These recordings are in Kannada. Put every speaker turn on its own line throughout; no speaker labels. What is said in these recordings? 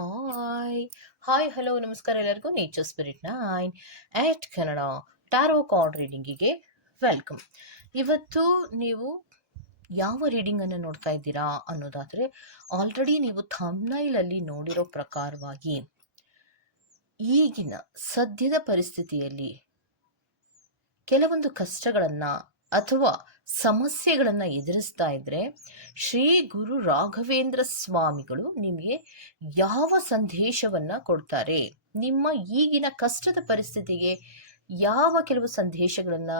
ಹಾಯ್ ಹಾಯ್ ಹಲೋ ನಮಸ್ಕಾರ ಎಲ್ಲರಿಗೂ. Nature spirit nine at Kannada tarot card ರೀಡಿಂಗಿಗೆ welcome ಇವತ್ತು ನೀವು ಯಾವ ರೀಡಿಂಗನ್ನು ನೋಡ್ತಾ ಇದ್ದೀರಾ ಅನ್ನೋದಾದರೆ ಆಲ್ರೆಡಿ ನೀವು ಥಮ್ನೈಲಲ್ಲಿ ನೋಡಿರೋ ಪ್ರಕಾರವಾಗಿ ಈಗಿನ ಸದ್ಯದ ಪರಿಸ್ಥಿತಿಯಲ್ಲಿ ಕೆಲವೊಂದು ಕಷ್ಟಗಳನ್ನು ಅಥವಾ ಸಮಸ್ಯೆಗಳನ್ನು ಎದುರಿಸ್ತಾ ಇದ್ರೆ ಶ್ರೀ ಗುರು ರಾಘವೇಂದ್ರ ಸ್ವಾಮಿಗಳು ನಿಮಗೆ ಯಾವ ಸಂದೇಶವನ್ನ ಕೊಡ್ತಾರೆ? ನಿಮ್ಮ ಈಗಿನ ಕಷ್ಟದ ಪರಿಸ್ಥಿತಿಗೆ ಯಾವ ಕೆಲವು ಸಂದೇಶಗಳನ್ನ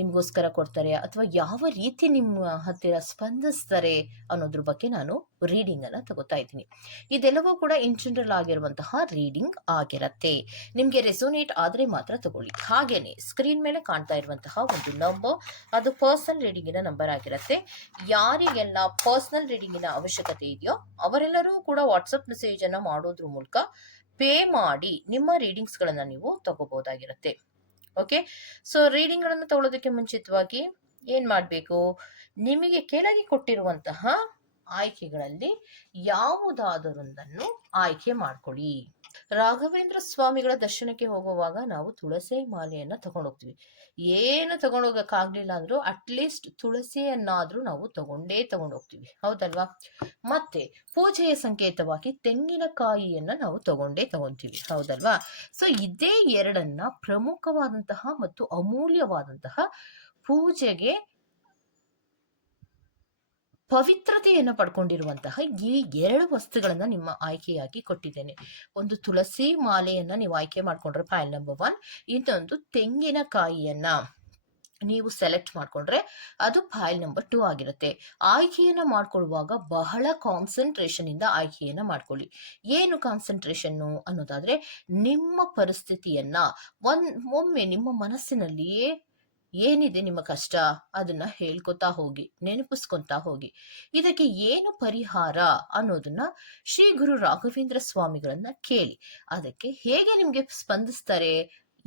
ನಿಮಗೋಸ್ಕರ ಕೊಡ್ತಾರೆ ಅಥವಾ ಯಾವ ರೀತಿ ನಿಮ್ಮ ಹತ್ತಿರ ಸ್ಪಂದಿಸ್ತಾರೆ ಅನ್ನೋದ್ರ ಬಗ್ಗೆ ನಾನು ರೀಡಿಂಗ್ ಅನ್ನ ತಗೋತಾ ಇದ್ದೀನಿ. ಇದೆಲ್ಲವೂ ಕೂಡ ಇನ್ ಜನರಲ್ ಆಗಿರುವಂತಹ ರೀಡಿಂಗ್ ಆಗಿರತ್ತೆ. ನಿಮಗೆ ರೆಸೋನೇಟ್ ಆದರೆ ಮಾತ್ರ ತಗೊಳ್ಳಿ. ಹಾಗೇನೆ ಸ್ಕ್ರೀನ್ ಮೇಲೆ ಕಾಣ್ತಾ ಇರುವಂತಹ ಒಂದು ನಂಬರ್ ಅದು ಪರ್ಸನಲ್ ರೀಡಿಂಗಿನ ನಂಬರ್ ಆಗಿರುತ್ತೆ. ಯಾರಿಗೆಲ್ಲ ಪರ್ಸನಲ್ ರೀಡಿಂಗಿನ ಅವಶ್ಯಕತೆ ಇದೆಯೋ ಅವರೆಲ್ಲರೂ ಕೂಡ ವಾಟ್ಸಪ್ ಮೆಸೇಜ್ ಅನ್ನ ಮಾಡೋದ್ರ ಮೂಲಕ ಪೇ ಮಾಡಿ ನಿಮ್ಮ ರೀಡಿಂಗ್ಸ್ಗಳನ್ನು ನೀವು ತಗೋಬಹುದಾಗಿರುತ್ತೆ ಓಕೆ ಸೊ ರೀಡಿಂಗ್ಗಳನ್ನು ತಗೊಳ್ಳೋದಕ್ಕೆ ಮುಂಚಿತವಾಗಿ ಏನು ಮಾಡಬೇಕು? ನಿಮಗೆ ಕೆಳಗೆ ಕೊಟ್ಟಿರುವಂತಹ ಆಯ್ಕೆಗಳಲ್ಲಿ ಯಾವುದಾದರೊಂದನ್ನು ಆಯ್ಕೆ ಮಾಡ್ಕೊಳ್ಳಿ. ರಾಘವೇಂದ್ರ ಸ್ವಾಮಿಗಳ ದರ್ಶನಕ್ಕೆ ಹೋಗುವಾಗ ನಾವು ತುಳಸಿ ಮಾಲೆಯನ್ನ ತಗೊಂಡೋಗ್ತೀವಿ. ಏನು ತಗೊಂಡೋಗಕ್ಕಾಗ್ಲಿಲ್ಲ ಅಂದ್ರೂ ಅಟ್ಲೀಸ್ಟ್ ತುಳಸಿಯನ್ನಾದ್ರೂ ನಾವು ತಗೊಂಡೇ ತಗೊಂಡೋಗ್ತೀವಿ. ಹೌದಲ್ವಾ? ಮತ್ತೆ ಪೂಜೆಯ ಸಂಕೇತವಾಗಿ ತೆಂಗಿನಕಾಯಿಯನ್ನ ನಾವು ತಗೊಂಡೇ ತಗೊಂತೀವಿ. ಹೌದಲ್ವಾ? ಸೊ ಇದೇ ಎರಡನ್ನ ಪ್ರಮುಖವಾದಂತಹ ಮತ್ತು ಅಮೂಲ್ಯವಾದಂತಹ ಪೂಜೆಗೆ ಪವಿತ್ರತೆಯನ್ನು ಪಡ್ಕೊಂಡಿರುವಂತಹ ಈ ಎರಡು ವಸ್ತುಗಳನ್ನು ನಿಮ್ಮ ಆಯ್ಕೆಯಾಗಿ ಕೊಟ್ಟಿದ್ದೇನೆ. ಒಂದು ತುಳಸಿ ಮಾಲೆಯನ್ನ ನೀವು ಆಯ್ಕೆ ಮಾಡ್ಕೊಂಡ್ರೆ ಫೈಲ್ ನಂಬರ್ ಒನ್ ಇನ್ನೊಂದು ತೆಂಗಿನಕಾಯಿಯನ್ನು ನೀವು ಸೆಲೆಕ್ಟ್ ಮಾಡ್ಕೊಂಡ್ರೆ ಅದು ಫೈಲ್ ನಂಬರ್ ಟೂ ಆಗಿರುತ್ತೆ. ಆಯ್ಕೆಯನ್ನು ಮಾಡ್ಕೊಳ್ಳುವಾಗ ಬಹಳ ಕಾನ್ಸಂಟ್ರೇಷನ್ ಇಂದ ಆಯ್ಕೆಯನ್ನ ಮಾಡ್ಕೊಳ್ಳಿ. ಏನು ಕಾನ್ಸಂಟ್ರೇಷನ್ನು ಅನ್ನೋದಾದರೆ ನಿಮ್ಮ ಪರಿಸ್ಥಿತಿಯನ್ನು ಒನ್ ಒಮ್ಮೆ ನಿಮ್ಮ ಮನಸ್ಸಿನಲ್ಲಿಯೇ ಏನಿದೆ ನಿಮ್ಮ ಕಷ್ಟ? ಅದನ್ನ ಹೇಳ್ಕೊತಾ ಹೋಗಿ, ನೆನಪಿಸ್ಕೊತಾ ಹೋಗಿ. ಇದಕ್ಕೆ ಏನು ಪರಿಹಾರ ಅನ್ನೋದನ್ನ ಶ್ರೀ ಗುರು ರಾಘವೇಂದ್ರ ಸ್ವಾಮಿಗಳನ್ನ ಕೇಳಿ. ಅದಕ್ಕೆ ಹೇಗೆ ನಿಮ್ಗೆ ಸ್ಪಂದಿಸ್ತಾರೆ?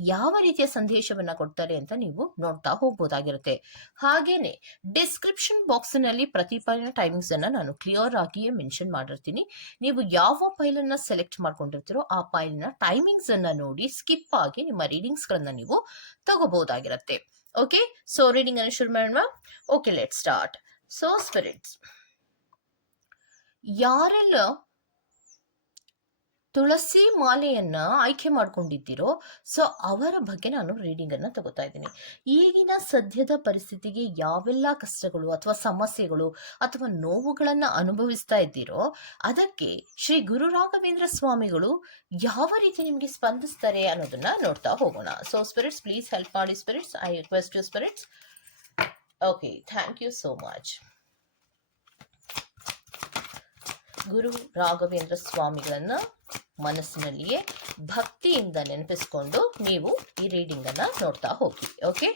ಯಾವ ರೀತಿಯ ಸಂದೇಶವನ್ನ ಕೊಡ್ತಾರೆ ಅಂತ ನೀವು ನೋಡ್ತಾ ಹೋಗ್ಬೋದಾಗಿರುತ್ತೆ. ಹಾಗೇನೆ ಡಿಸ್ಕ್ರಿಪ್ಷನ್ ಬಾಕ್ಸ್ನಲ್ಲಿ ಪ್ರತಿ ಫೈಲ್ನ ಟೈಮಿಂಗ್ಸ್ ಅನ್ನ ನಾನು ಕ್ಲಿಯರ್ ಆಗಿಯೇ ಮೆನ್ಷನ್ ಮಾಡಿರ್ತೀನಿ. ನೀವು ಯಾವ ಫೈಲ್ ಅನ್ನ ಸೆಲೆಕ್ಟ್ ಮಾಡ್ಕೊಂಡಿರ್ತೀರೋ ಆ ಫೈಲ್ನ ಟೈಮಿಂಗ್ಸ್ ಅನ್ನ ನೋಡಿ ಸ್ಕಿಪ್ ಆಗಿ ನಿಮ್ಮ ರೀಡಿಂಗ್ಸ್ ಗಳನ್ನ ನೀವು ತಗೋಬಹುದಾಗಿರುತ್ತೆ ಓಕೆ ಸೊ ರೀಡಿಂಗ್ ಅನ್ನು ಶುರು ಮಾಡೋಣ okay let start so spirits ಯಾರೆಲ್ಲ ತುಳಸಿ ಮಾಲೆಯನ್ನ ಆಯ್ಕೆ ಮಾಡ್ಕೊಂಡಿದ್ದೀರೋ, ಸೊ ಅವರ ಬಗ್ಗೆ ನಾನು ರೀಡಿಂಗ್ ಅನ್ನ ತಗೋತಾ ಇದ್ದೀನಿ. ಈಗಿನ ಸದ್ಯದ ಪರಿಸ್ಥಿತಿಗೆ ಯಾವೆಲ್ಲ ಕಷ್ಟಗಳು ಅಥವಾ ಸಮಸ್ಯೆಗಳು ಅಥವಾ ನೋವುಗಳನ್ನ ಅನುಭವಿಸ್ತಾ ಇದ್ದೀರೋ, ಅದಕ್ಕೆ ಶ್ರೀ ಗುರು ರಾಘವೇಂದ್ರ ಸ್ವಾಮಿಗಳು ಯಾವ ರೀತಿ ನಿಮಗೆ ಸ್ಪಂದಿಸ್ತಾರೆ ಅನ್ನೋದನ್ನ ನೋಡ್ತಾ ಹೋಗೋಣ. ಸೊ ಸ್ಪಿರಿಟ್ಸ್ ಪ್ಲೀಸ್ ಹೆಲ್ಪ್ ಮಾಡಿ spirits I request you spirits okay thank you so much Guru Raghavendra ಸ್ವಾಮಿಗಳನ್ನ ಮನಸ್ಸಿನಲ್ಲಿಯೇ ಭಕ್ತಿಯಿಂದ ನೆನಪಿಸ್ಕೊಂಡು ನೀವು ಈ ರೀಡಿಂಗನ್ನು ನೋಡ್ತಾ ಹೋಗಿ ಓಕೆ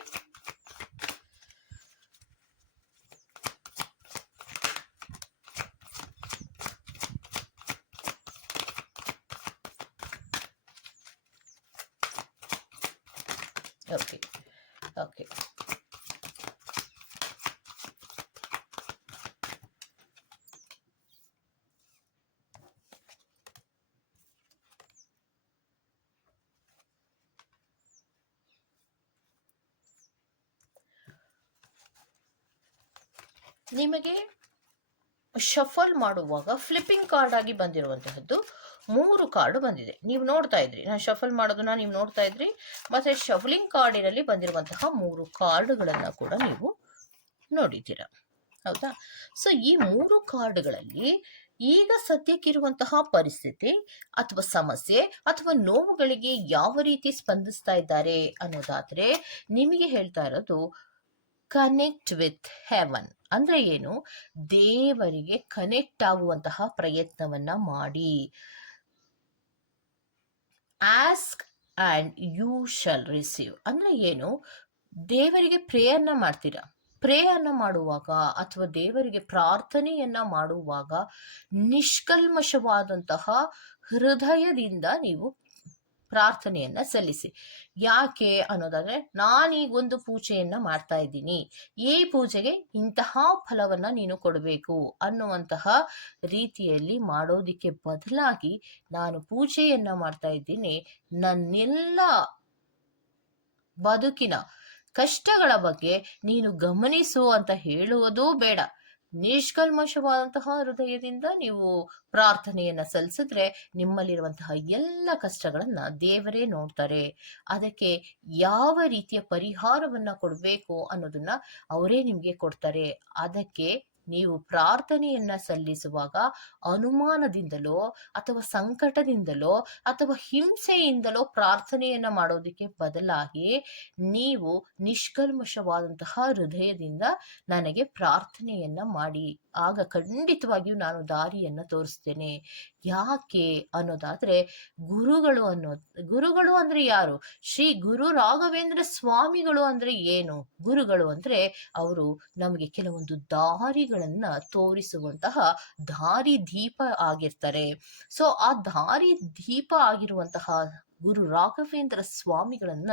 ಓಕೆ ನಿಮಗೆ ಶಫಲ್ ಮಾಡುವಾಗ ಫ್ಲಿಪ್ಪಿಂಗ್ ಕಾರ್ಡ್ ಆಗಿ ಬಂದಿರುವಂತಹದ್ದು ಮೂರು ಕಾರ್ಡ್ ಬಂದಿದೆ. ನೀವು ನೋಡ್ತಾ ಇದ್ರಿ, ನಾನು ಶಫಲ್ ಮಾಡೋದನ್ನ ನೀವು ನೋಡ್ತಾ ಇದ್ರಿ, ಮತ್ತೆ ಶಫಲಿಂಗ್ ಕಾರ್ಡಿನಲ್ಲಿ ಬಂದಿರುವಂತಹ ಮೂರು ಕಾರ್ಡ್ಗಳನ್ನ ಕೂಡ ನೀವು ನೋಡಿದ್ದೀರಾ. ಹೌದಾ? ಸೊ ಈ ಮೂರು ಕಾರ್ಡ್ಗಳಲ್ಲಿ ಈಗ ಸದ್ಯಕ್ಕಿರುವಂತಹ ಪರಿಸ್ಥಿತಿ ಅಥವಾ ಸಮಸ್ಯೆ ಅಥವಾ ನೋವುಗಳಿಗೆ ಯಾವ ರೀತಿ ಸ್ಪಂದಿಸ್ತಾ ಇದ್ದಾರೆ ಅನ್ನೋದಾದ್ರೆ ನಿಮಗೆ ಹೇಳ್ತಾ ಇರೋದು ಕನೆಕ್ಟ್ ವಿತ್ ಹೆವನ್ ಅಂದ್ರೆ ಏನು? ದೇವರಿಗೆ ಕನೆಕ್ಟ್ ಆಗುವಂತಹ ಪ್ರಯತ್ನವನ್ನ ಮಾಡಿ. Ask and you shall receive ಅಂದ್ರೆ ಏನು? ದೇವರಿಗೆ ಪ್ರೇಯರ್ನ ಮಾಡ್ತೀರಾ? ಪ್ರೇಯರ್ನ ಮಾಡುವಾಗ ಅಥವಾ ದೇವರಿಗೆ ಪ್ರಾರ್ಥನೆಯನ್ನ ಮಾಡುವಾಗ ನಿಷ್ಕಲ್ಮಶವಾದಂತಹ ಹೃದಯದಿಂದ ನೀವು ಪ್ರಾರ್ಥನೆಯನ್ನ ಸಲ್ಲಿಸಿ. ಯಾಕೆ ಅನ್ನೋದಾದ್ರೆ, ನಾನೀಗೊಂದು ಪೂಜೆಯನ್ನ ಮಾಡ್ತಾ ಇದ್ದೀನಿ. ಈ ಪೂಜೆಗೆ ಇಂತಹ ಫಲವನ್ನ ನೀನು ಕೊಡಬೇಕು ಅನ್ನುವಂತಹ ರೀತಿಯಲ್ಲಿ ಮಾಡೋದಿಕ್ಕೆ ಬದಲಾಗಿ ನಾನು ಪೂಜೆಯನ್ನ ಮಾಡ್ತಾ ಇದ್ದೀನಿ. ನನ್ನೆಲ್ಲ ಬದುಕಿನ ಕಷ್ಟಗಳ ಬಗ್ಗೆ ನೀನು ಗಮನಿಸು ಅಂತ ಹೇಳುವುದೂ ಬೇಡ. ನಿಷ್ಕಲ್ಮಶವಾದಂತಹ ಹೃದಯದಿಂದ ನೀವು ಪ್ರಾರ್ಥನೆಯನ್ನ ಸಲ್ಲಿಸಿದ್ರೆ ನಿಮ್ಮಲ್ಲಿರುವಂತಹ ಎಲ್ಲ ಕಷ್ಟಗಳನ್ನ ದೇವರೇ ನೋಡ್ತಾರೆ. ಅದಕ್ಕೆ ಯಾವ ರೀತಿಯ ಪರಿಹಾರವನ್ನ ಕೊಡಬೇಕು ಅನ್ನೋದನ್ನ ಅವರೇ ನಿಮ್ಗೆ ಕೊಡ್ತಾರೆ. ಅದಕ್ಕೆ ನೀವು ಪ್ರಾರ್ಥನೆಯನ್ನ ಸಲ್ಲಿಸುವಾಗ ಅನುಮಾನದಿಂದಲೋ ಅಥವಾ ಸಂಕಟದಿಂದಲೋ ಅಥವಾ ಹಿಂಸೆಯಿಂದಲೋ ಪ್ರಾರ್ಥನೆಯನ್ನ ಮಾಡೋದಕ್ಕೆ ಬದಲಾಗಿ ನೀವು ನಿಷ್ಕಲ್ಮಶವಾದಂತಹ ಹೃದಯದಿಂದ ನನಗೆ ಪ್ರಾರ್ಥನೆಯನ್ನ ಮಾಡಿ. ಆಗ ಖಂಡಿತವಾಗಿಯೂ ನಾನು ದಾರಿಯನ್ನ ತೋರಿಸ್ತೇನೆ. ಯಾಕೆ ಅನ್ನೋದಾದ್ರೆ, ಗುರುಗಳು ಅನ್ನೋ, ಗುರುಗಳು ಅಂದ್ರೆ ಯಾರು? ಶ್ರೀ ಗುರು ರಾಘವೇಂದ್ರ ಸ್ವಾಮಿಗಳು ಅಂದ್ರೆ ಏನು? ಗುರುಗಳು ಅಂದ್ರೆ ಅವರು ನಮಗೆ ಕೆಲವೊಂದು ದಾರಿಗಳನ್ನ ತೋರಿಸುವಂತಹ ದಾರಿ ದೀಪ ಆಗಿರ್ತಾರೆ. ಸೊ ಆ ದಾರಿ ದೀಪ ಆಗಿರುವಂತಹ ಗುರು ರಾಘವೇಂದ್ರ ಸ್ವಾಮಿಗಳನ್ನ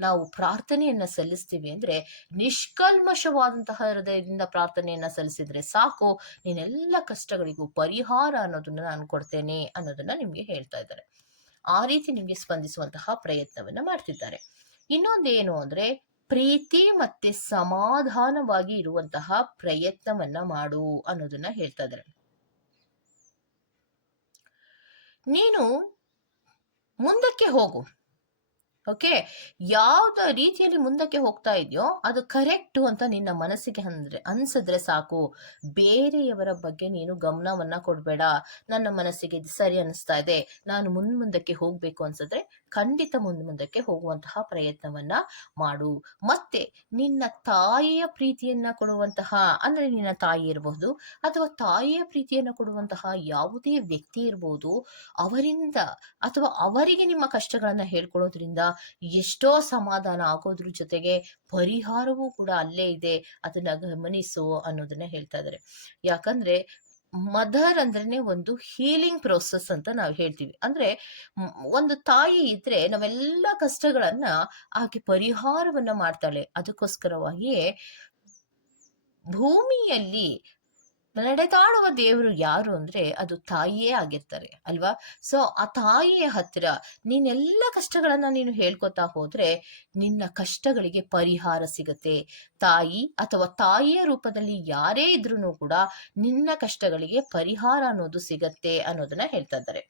ನಾವು ಪ್ರಾರ್ಥನೆಯನ್ನ ಸಲ್ಲಿಸ್ತೀವಿ ಅಂದ್ರೆ ನಿಷ್ಕಲ್ಮಶವಾದಂತಹ ಹೃದಯದಿಂದ ಪ್ರಾರ್ಥನೆಯನ್ನ ಸಲ್ಲಿಸಿದ್ರೆ ಸಾಕು ನೀನೆಲ್ಲ ಕಷ್ಟಗಳಿಗೂ ಪರಿಹಾರ ಅನ್ನೋದನ್ನ ನಾನು ಕೊಡ್ತೇನೆ ಅನ್ನೋದನ್ನ ನಿಮ್ಗೆ ಹೇಳ್ತಾ ಇದ್ದಾರೆ. ಆ ರೀತಿ ನಿಮ್ಗೆ ಸ್ಪಂದಿಸುವಂತಹ ಪ್ರಯತ್ನವನ್ನ ಮಾಡ್ತಿದ್ದಾರೆ. ಇನ್ನೊಂದೇನು ಅಂದ್ರೆ ಪ್ರೀತಿ ಮತ್ತೆ ಸಮಾಧಾನವಾಗಿ ಇರುವಂತಹ ಪ್ರಯತ್ನವನ್ನ ಮಾಡು ಅನ್ನೋದನ್ನ ಹೇಳ್ತಾ ಇದ್ದಾರೆ. ನೀನು ಮುಂದಕ್ಕೆ ಹೋಗು. ಓಕೆ ಯಾವ್ದ ರೀತಿಯಲ್ಲಿ ಮುಂದಕ್ಕೆ ಹೋಗ್ತಾ ಇದೆಯೋ, ಅದು ಕರೆಕ್ಟು ಅಂತ ನಿನ್ನ ಮನಸ್ಸಿಗೆ ಅಂದ್ರೆ, ಅನ್ಸಿದ್ರೆ ಸಾಕು. ಬೇರೆಯವರ ಬಗ್ಗೆ ನೀನು ಗಮನವನ್ನ ಕೊಡಬೇಡ. ನನ್ನ ಮನಸ್ಸಿಗೆ ಇದು ಸರಿ ಅನಿಸ್ತಾ ಇದೆ. ನಾನು ಮುಂದ್ ಮುಂದಕ್ಕೆ ಹೋಗ್ಬೇಕು ಅನ್ಸಿದ್ರೆ ಖಂಡಿತ ಮುಂದೆ ಮುಂದಕ್ಕೆ ಹೋಗುವಂತಹ ಪ್ರಯತ್ನವನ್ನ ಮಾಡು. ಮತ್ತೆ ನಿನ್ನ ತಾಯಿಯ ಪ್ರೀತಿಯನ್ನ ಕೊಡುವಂತಹ, ಅಂದ್ರೆ ನಿನ್ನ ತಾಯಿ ಇರಬಹುದು ಅಥವಾ ತಾಯಿಯ ಪ್ರೀತಿಯನ್ನ ಕೊಡುವಂತಹ ಯಾವುದೇ ವ್ಯಕ್ತಿ ಇರಬಹುದು ಅವರಿಂದ ಅಥವಾ ಅವರಿಗೆ ನಿಮ್ಮ ಕಷ್ಟಗಳನ್ನ ಹೇಳ್ಕೊಳ್ಳೋದ್ರಿಂದ ಎಷ್ಟೋ ಸಮಾಧಾನ ಆಗೋದ್ರ ಜೊತೆಗೆ ಪರಿಹಾರವೂ ಕೂಡ ಅಲ್ಲೇ ಇದೆ. ಅದನ್ನ ಗಮನಿಸು ಅನ್ನೋದನ್ನ ಹೇಳ್ತಾ ಇದ್ದಾರೆ ಯಾಕಂದ್ರೆ ಮದರ್ ಅಂದ್ರೆ ಒಂದು ಹೀಲಿಂಗ್ ಪ್ರೋಸೆಸ್ ಅಂತ ನಾವು ಹೇಳ್ತೀವಿ. ಅಂದ್ರೆ ಒಂದು ತಾಯಿ ಇದ್ರೆ ನಾವೆಲ್ಲ ಕಷ್ಟಗಳನ್ನ ಆಕೆ ಪರಿಹಾರವನ್ನ ಮಾಡ್ತಾಳೆ. ಅದಕ್ಕೋಸ್ಕರವಾಗಿಯೇ ಭೂಮಿಯಲ್ಲಿ ನಡೆದಾಡುವ ದೇವರು ಯಾರು ಅಂದ್ರೆ ಅದು ತಾಯಿಯೇ ಆಗಿರ್ತಾರೆ, ಅಲ್ವಾ? ಸೊ ಆ ತಾಯಿಯ ಹತ್ತಿರ ನೀನೆಲ್ಲ ಕಷ್ಟಗಳನ್ನ ನೀನು ಹೇಳ್ಕೊತಾ ಹೋದ್ರೆ ನಿನ್ನ ಕಷ್ಟಗಳಿಗೆ ಪರಿಹಾರ ಸಿಗತ್ತೆ. ತಾಯಿ ಅಥವಾ ತಾಯಿಯ ರೂಪದಲ್ಲಿ ಯಾರೇ ಇದ್ರೂ ಕೂಡ ನಿನ್ನ ಕಷ್ಟಗಳಿಗೆ ಪರಿಹಾರ ಅನ್ನೋದು ಸಿಗತ್ತೆ ಅನ್ನೋದನ್ನ ಹೇಳ್ತಾ ಇದ್ದಾರೆ.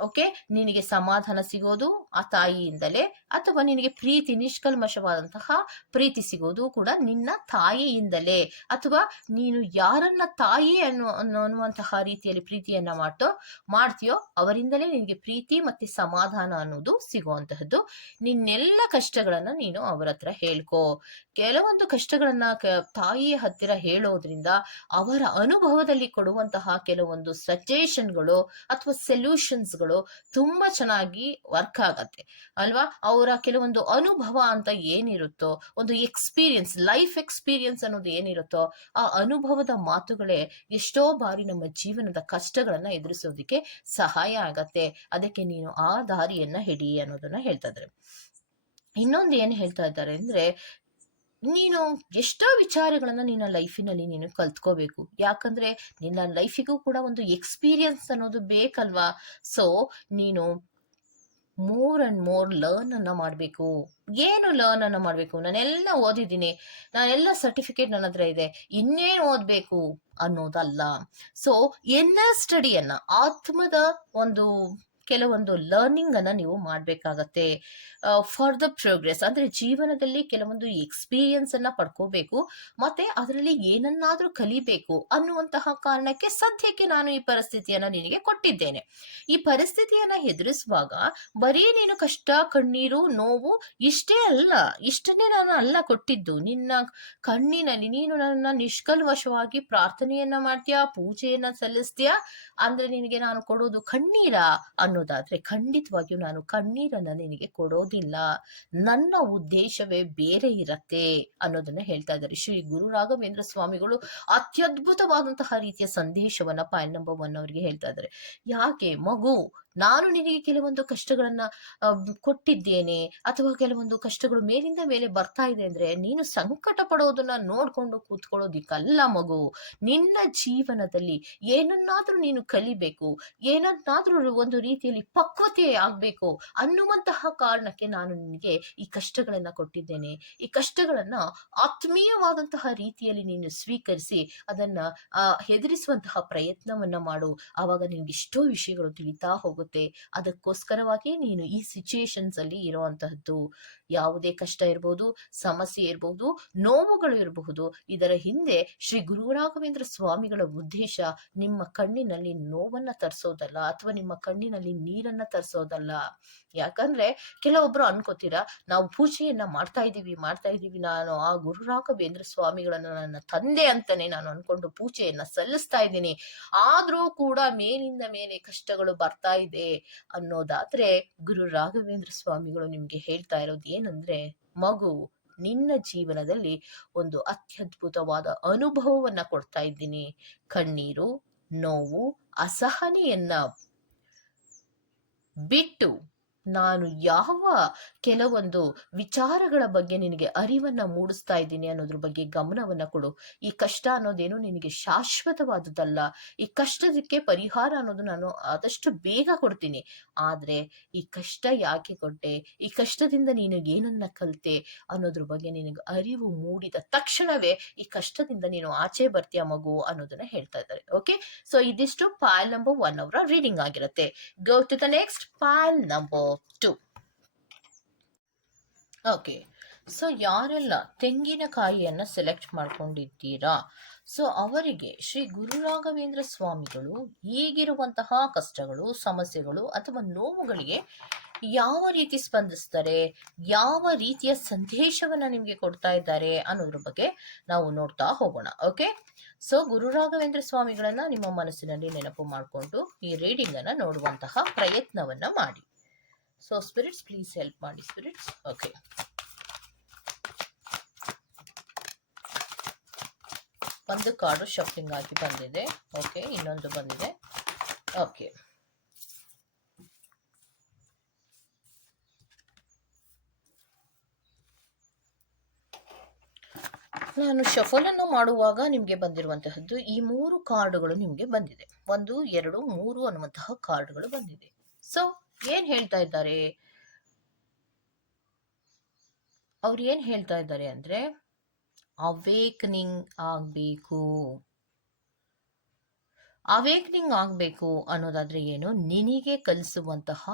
ಓಕೆ ನಿನಗೆ ಸಮಾಧಾನ ಸಿಗೋದು ಆ ತಾಯಿಯಿಂದಲೇ ಅಥವಾ ನಿನಗೆ ಪ್ರೀತಿ ನಿಷ್ಕಲ್ಮಶವಾದಂತಹ ಪ್ರೀತಿ ಸಿಗೋದು ಕೂಡ ನಿನ್ನ ತಾಯಿಯಿಂದಲೇ. ಅಥವಾ ನೀನು ಯಾರನ್ನ ತಾಯಿ ಅನ್ನೋ ಅನ್ನೋ- ಅನ್ನುವಂತಹ ರೀತಿಯಲ್ಲಿ ಪ್ರೀತಿಯನ್ನ ಮಾಡ್ತೋ, ಮಾಡ್ತೀಯೋ ಅವರಿಂದಲೇ ನಿನಗೆ ಪ್ರೀತಿ ಮತ್ತೆ ಸಮಾಧಾನ ಅನ್ನೋದು ಸಿಗುವಂತಹದ್ದು. ನಿನ್ನೆಲ್ಲ ಕಷ್ಟಗಳನ್ನ ನೀನು ಅವರ ಹತ್ರ ಹೇಳ್ಕೋ. ಕೆಲವೊಂದು ಕಷ್ಟಗಳನ್ನ ತಾಯಿಯ ಹತ್ತಿರ ಹೇಳೋದ್ರಿಂದ ಅವರ ಅನುಭವದಲ್ಲಿ ಕೊಡುವಂತಹ ಕೆಲವೊಂದು ಸಜೆಷನ್ಗಳು ಅಥವಾ ಸೊಲ್ಯೂಷನ್ಸ್ಗಳು ತುಂಬಾ ಚೆನ್ನಾಗಿ ವರ್ಕ್ ಆಗತ್ತೆ. ಅಲ್ವಾ? ಅವರ ಕೆಲವೊಂದು ಅನುಭವ ಅಂತ ಏನಿರುತ್ತೋ, ಒಂದು ಎಕ್ಸ್ಪೀರಿಯನ್ಸ್, ಲೈಫ್ ಎಕ್ಸ್ಪೀರಿಯನ್ಸ್ ಅನ್ನೋದು ಏನಿರುತ್ತೋ, ಆ ಅನುಭವದ ಮಾತುಗಳೇ ಎಷ್ಟೋ ಬಾರಿ ನಮ್ಮ ಜೀವನದ ಕಷ್ಟಗಳನ್ನ ಎದುರಿಸೋದಿಕ್ಕೆ ಸಹಾಯ ಆಗತ್ತೆ. ಅದಕ್ಕೆ ನೀನು ಆ ದಾರಿಯನ್ನ ಹಿಡಿ ಅನ್ನೋದನ್ನ ಹೇಳ್ತಾ ಇದ್ದಾರೆ. ಇನ್ನೊಂದು ಏನು ಹೇಳ್ತಾ ಇದ್ದಾರೆ ಅಂದ್ರೆ ನೀನು ಎಷ್ಟೋ ವಿಚಾರಗಳನ್ನು ನಿನ್ನ ಲೈಫಿನಲ್ಲಿ ನೀನು ಕಲ್ತ್ಕೋಬೇಕು. ಯಾಕಂದ್ರೆ ನಿನ್ನ ಲೈಫಿಗೂ ಕೂಡ ಒಂದು ಎಕ್ಸ್ಪೀರಿಯನ್ಸ್ ಅನ್ನೋದು ಬೇಕಲ್ವಾ? ಸೊ ನೀನು ಮೋರ್ ಅಂಡ್ ಮೋರ್ ಲರ್ನನ್ನು ಮಾಡಬೇಕು. ಏನು ಲರ್ನನ್ನು ಮಾಡಬೇಕು? ನಾನೆಲ್ಲ ಓದಿದ್ದೀನಿ. ನಾನೆಲ್ಲ ಸರ್ಟಿಫಿಕೇಟ್ ನನ್ನ ಹತ್ರ ಇದೆ. ಇನ್ನೇನು ಓದಬೇಕು ಅನ್ನೋದಲ್ಲ. ಸೊ ಎನ್ನ ಸ್ಟಡಿಯನ್ನು ಆತ್ಮದ ಒಂದು ಕೆಲವೊಂದು ಲರ್ನಿಂಗ್ ಅನ್ನ ನೀವು ಮಾಡಬೇಕಾಗತ್ತೆ. ಫಾರ್ ದ ಪ್ರೋಗ್ರೆಸ್ ಅಂದ್ರೆ ಜೀವನದಲ್ಲಿ ಕೆಲವೊಂದು ಎಕ್ಸ್ಪೀರಿಯನ್ಸ್ ಅನ್ನ ಪಡ್ಕೋಬೇಕು, ಮತ್ತೆ ಅದರಲ್ಲಿ ಏನನ್ನಾದ್ರೂ ಕಲಿಬೇಕು ಅನ್ನುವಂತಹ ಕಾರಣಕ್ಕೆ ಸದ್ಯಕ್ಕೆ ನಾನು ಈ ಪರಿಸ್ಥಿತಿಯನ್ನ ನಿನಗೆ ಕೊಟ್ಟಿದ್ದೇನೆ. ಈ ಪರಿಸ್ಥಿತಿಯನ್ನ ಎದುರಿಸುವಾಗ ಬರೀ ನೀನು ಕಷ್ಟ, ಕಣ್ಣೀರು, ನೋವು ಇಷ್ಟೇ ಅಲ್ಲ, ಇಷ್ಟನ್ನೇ ನಾನು ಅಲ್ಲ ಕೊಟ್ಟಿದ್ದು. ನಿನ್ನ ಕಣ್ಣಿನಲ್ಲಿ ನೀನು ನನ್ನ ನಿಷ್ಕಲ್ವಶವಾಗಿ ಪ್ರಾರ್ಥನೆಯನ್ನ ಮಾಡ್ತೀಯಾ, ಪೂಜೆಯನ್ನ ಸಲ್ಲಿಸ್ತೀಯಾ? ಅಂದ್ರೆ ನಿನಗೆ ನಾನು ಕೊಡೋದು ಕಣ್ಣೀರ ಅನ್ನೋದಾದ್ರೆ ಖಂಡಿತವಾಗಿಯೂ ನಾನು ಕಣ್ಣೀರನ್ನ ನಿನಗೆ ಕೊಡೋದಿಲ್ಲ. ನನ್ನ ಉದ್ದೇಶವೇ ಬೇರೆ ಇರತ್ತೆ ಅನ್ನೋದನ್ನ ಹೇಳ್ತಾ ಇದ್ದಾರೆ. ಶ್ರೀ ಗುರು ರಾಘವೇಂದ್ರ ಸ್ವಾಮಿಗಳು ಅತ್ಯದ್ಭುತವಾದಂತಹ ರೀತಿಯ ಸಂದೇಶವನ್ನ ಪಾಯಿಂಟ್ ನಂಬರ್ ಒನ್ ಅವರಿಗೆ ಹೇಳ್ತಾ ಇದ್ದಾರೆ. ಯಾಕೆ ಮಗು ನಾನು ನಿನಗೆ ಕೆಲವೊಂದು ಕಷ್ಟಗಳನ್ನ ಕೊಟ್ಟಿದ್ದೇನೆ ಅಥವಾ ಕೆಲವೊಂದು ಕಷ್ಟಗಳು ಮೇಲಿಂದ ಮೇಲೆ ಬರ್ತಾ ಇದೆ ಅಂದ್ರೆ ನೀನು ಸಂಕಟ ಪಡೋದನ್ನ ನೋಡ್ಕೊಂಡು ಕೂತ್ಕೊಳ್ಳೋದಿಕ್ಕಲ್ಲ ಮಗು. ನಿನ್ನ ಜೀವನದಲ್ಲಿ ಏನನ್ನಾದ್ರೂ ನೀನು ಕಲಿಬೇಕು, ಏನನ್ನಾದ್ರೂ ಒಂದು ರೀತಿಯಲ್ಲಿ ಪಕ್ವತೆ ಆಗ್ಬೇಕು ಅನ್ನುವಂತಹ ಕಾರಣಕ್ಕೆ ನಾನು ನಿನಗೆ ಈ ಕಷ್ಟಗಳನ್ನ ಕೊಟ್ಟಿದ್ದೇನೆ. ಈ ಕಷ್ಟಗಳನ್ನ ಆತ್ಮೀಯವಾದಂತಹ ರೀತಿಯಲ್ಲಿ ನೀನು ಸ್ವೀಕರಿಸಿ ಅದನ್ನ ಹೆದರಿಸುವಂತಹ ಪ್ರಯತ್ನವನ್ನ ಮಾಡು. ಆವಾಗ ನಿನ್ಗೆ ಎಷ್ಟೋ ವಿಷಯಗಳು ತಿಳಿತಾ ಹೋಗುತ್ತೆ ಅದಕ್ಕೋಸ್ಕರವಾಗಿ ನೀನು ಈ ಸಿಚುಯೇಷನ್ಸ್ ಅಲ್ಲಿ ಇರುವಂತಹದ್ದು. ಯಾವುದೇ ಕಷ್ಟ ಇರಬಹುದು ಸಮಸ್ಯೆ ಇರಬಹುದು ನೋವುಗಳು ಇರಬಹುದು. ಇದರ ಹಿಂದೆ ಶ್ರೀ ಗುರು ರಾಘವೇಂದ್ರ ಸ್ವಾಮಿಗಳ ಉದ್ದೇಶ ನಿಮ್ಮ ಕಣ್ಣಿನಲ್ಲಿ ನೋವನ್ನ ತರಿಸೋದಲ್ಲ ಅಥವಾ ನಿಮ್ಮ ಕಣ್ಣಿನಲ್ಲಿ ನೀರನ್ನ ತರಿಸೋದಲ್ಲ. ಯಾಕಂದ್ರೆ ಕೆಲವೊಬ್ರು ಅನ್ಕೋತೀರಾ, ನಾವು ಪೂಜೆಯನ್ನ ಮಾಡ್ತಾ ಇದೀವಿ ಮಾಡ್ತಾ ಇದೀವಿ ನಾನು ಆ ಗುರು ರಾಘವೇಂದ್ರ ಸ್ವಾಮಿಗಳನ್ನ ನನ್ನ ತಂದೆ ಅಂತಾನೆ ನಾನು ಅನ್ಕೊಂಡು ಪೂಜೆಯನ್ನ ಸಲ್ಲಿಸ್ತಾ ಇದ್ದೀನಿ. ಆದ್ರೂ ಕೂಡ ಮೇಲಿಂದ ಮೇಲೆ ಕಷ್ಟಗಳು ಬರ್ತಾ ಅನ್ನೋದಾದ್ರೆ ಗುರು ರಾಘವೇಂದ್ರ ಸ್ವಾಮಿಗಳು ನಿಮ್ಗೆ ಹೇಳ್ತಾ ಇರೋದು ಏನಂದ್ರೆ, ಮಗು ನಿನ್ನ ಜೀವನದಲ್ಲಿ ಒಂದು ಅತ್ಯದ್ಭುತವಾದ ಅನುಭವವನ್ನ ಕೊಡ್ತಾ ಇದ್ದೀನಿ. ಕಣ್ಣೀರು, ನೋವು, ಅಸಹನೆಯನ್ನ ಬಿಟ್ಟು ನಾನು ಯಾವ ಕೆಲವೊಂದು ವಿಚಾರಗಳ ಬಗ್ಗೆ ನಿನಗೆ ಅರಿವನ್ನ ಮೂಡಿಸ್ತಾ ಇದ್ದೀನಿ ಅನ್ನೋದ್ರ ಬಗ್ಗೆ ಗಮನವನ್ನ ಕೊಡು. ಈ ಕಷ್ಟ ಅನ್ನೋದೇನು ನಿನಗೆ ಶಾಶ್ವತವಾದದ್ದಲ್ಲ. ಈ ಕಷ್ಟದಕ್ಕೆ ಪರಿಹಾರ ಅನ್ನೋದು ನಾನು ಆದಷ್ಟು ಬೇಗ ಕೊಡ್ತೀನಿ. ಆದ್ರೆ ಈ ಕಷ್ಟ ಯಾಕೆ ಕೊಟ್ಟೆ? ಈ ಕಷ್ಟದಿಂದ ನೀನು ಏನನ್ನ ಕಲಿತೆ? ಅನ್ನೋದ್ರ ಬಗ್ಗೆ ನಿನಗೆ ಅರಿವು ಮೂಡಿದ ತಕ್ಷಣವೇ ಈ ಕಷ್ಟದಿಂದ ನೀನು ಆಚೆ ಬರ್ತೀಯ ಮಗು ಅನ್ನೋದನ್ನ ಹೇಳ್ತಾ ಇದ್ದಾರೆ. ಓಕೆ ಸೊ ಇದಿಷ್ಟು ಪಾಯಲ್ ನಂಬರ್ ಒನ್ ಅವರ ರೀಡಿಂಗ್ ಆಗಿರುತ್ತೆ. Go to the next pile number two okay so ಯಾರೆಲ್ಲ ತೆಂಗಿನಕಾಯಿಯನ್ನು ಸೆಲೆಕ್ಟ್ ಮಾಡ್ಕೊಂಡಿದ್ದೀರಾ? ಸೊ ಅವರಿಗೆ ಶ್ರೀ ಗುರು ರಾಘವೇಂದ್ರ ಸ್ವಾಮಿಗಳು ಈಗಿರುವಂತಹ ಕಷ್ಟಗಳು, ಸಮಸ್ಯೆಗಳು ಅಥವಾ ನೋವುಗಳಿಗೆ ಯಾವ ರೀತಿ ಸ್ಪಂದಿಸ್ತಾರೆ? ಯಾವ ರೀತಿಯ ಸಂದೇಶವನ್ನ ನಿಮಗೆ ಕೊಡ್ತಾ ಇದ್ದಾರೆ ಅನ್ನೋದ್ರ ಬಗ್ಗೆ ನಾವು ನೋಡ್ತಾ ಹೋಗೋಣ. ಓಕೆ ಸೊ ಗುರು ರಾಘವೇಂದ್ರ ಸ್ವಾಮಿಗಳನ್ನ ನಿಮ್ಮ ಮನಸ್ಸಿನಲ್ಲಿ ನೆನಪು ಮಾಡಿಕೊಂಡು ಈ ರೀಡಿಂಗ್ ಅನ್ನ ನೋಡುವಂತಹ ಪ್ರಯತ್ನವನ್ನ ಮಾಡಿ. ಸೊ ಸ್ಪಿರಿಟ್ಸ್ ಪ್ಲೀಸ್ ಹೆಲ್ಪ್ ಮಾಡಿ ಸ್ಪಿರಿಟ್ಸ್ ಓಕೆ ಒಂದು ಕಾರ್ಡು ಶಾಪಿಂಗ್ ಆಗಿ ಬಂದಿದೆ. ಓಕೆ ಇನ್ನೊಂದು ಬಂದಿದೆ. ಓಕೆ ನಾನು ಶಫಲ್ ಅನ್ನು ಮಾಡುವಾಗ ನಿಮಗೆ ಬಂದಿರುವಂತಹದ್ದು ಈ ಮೂರು ಕಾರ್ಡುಗಳು ನಿಮಗೆ ಬಂದಿದೆ. ಒಂದು, ಎರಡು, ಮೂರು ಅನ್ನುವಂತಹ ಕಾರ್ಡ್ಗಳು ಬಂದಿದೆ. ಸೊ ಏನ್ ಹೇಳ್ತಾ ಇದ್ದಾರೆ? ಅವ್ರು ಏನು ಹೇಳ್ತಾ ಇದ್ದಾರೆ ಅಂದ್ರೆ, ಅವೇಕ್ನಿಂಗ್ ಆಗ್ಬೇಕು. ಅವೇಕ್ನಿಂಗ್ ಆಗ್ಬೇಕು ಅನ್ನೋದಾದ್ರೆ ಏನು? ನಿನಗೆ ಕಲಿಸುವಂತಹ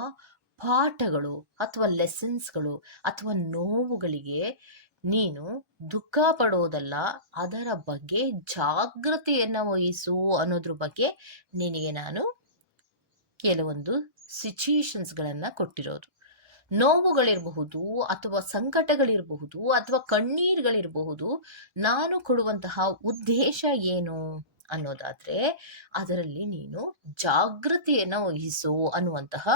ಪಾಠಗಳು ಅಥವಾ ಲೆಸನ್ಸ್ಗಳು ಅಥವಾ ನೋವುಗಳಿಗೆ ನೀನು ದುಃಖ ಪಡೋದಲ್ಲ, ಅದರ ಬಗ್ಗೆ ಜಾಗೃತಿಯನ್ನು ವಹಿಸು ಅನ್ನೋದ್ರ ಬಗ್ಗೆ ನಿನಗೆ ನಾನು ಕೆಲವೊಂದು ಸಿಚುಯೇಷನ್ಸ್ಗಳನ್ನ ಕೊಟ್ಟಿರೋದು. ನೋವುಗಳಿರಬಹುದು ಅಥವಾ ಸಂಕಟಗಳಿರಬಹುದು ಅಥವಾ ಕಣ್ಣೀರುಗಳಿರಬಹುದು, ನಾನು ಕೊಡುವಂತಹ ಉದ್ದೇಶ ಏನು ಅನ್ನೋದಾದ್ರೆ, ಅದರಲ್ಲಿ ನೀನು ಜಾಗೃತಿಯನ್ನು ವಹಿಸು ಅನ್ನುವಂತಹ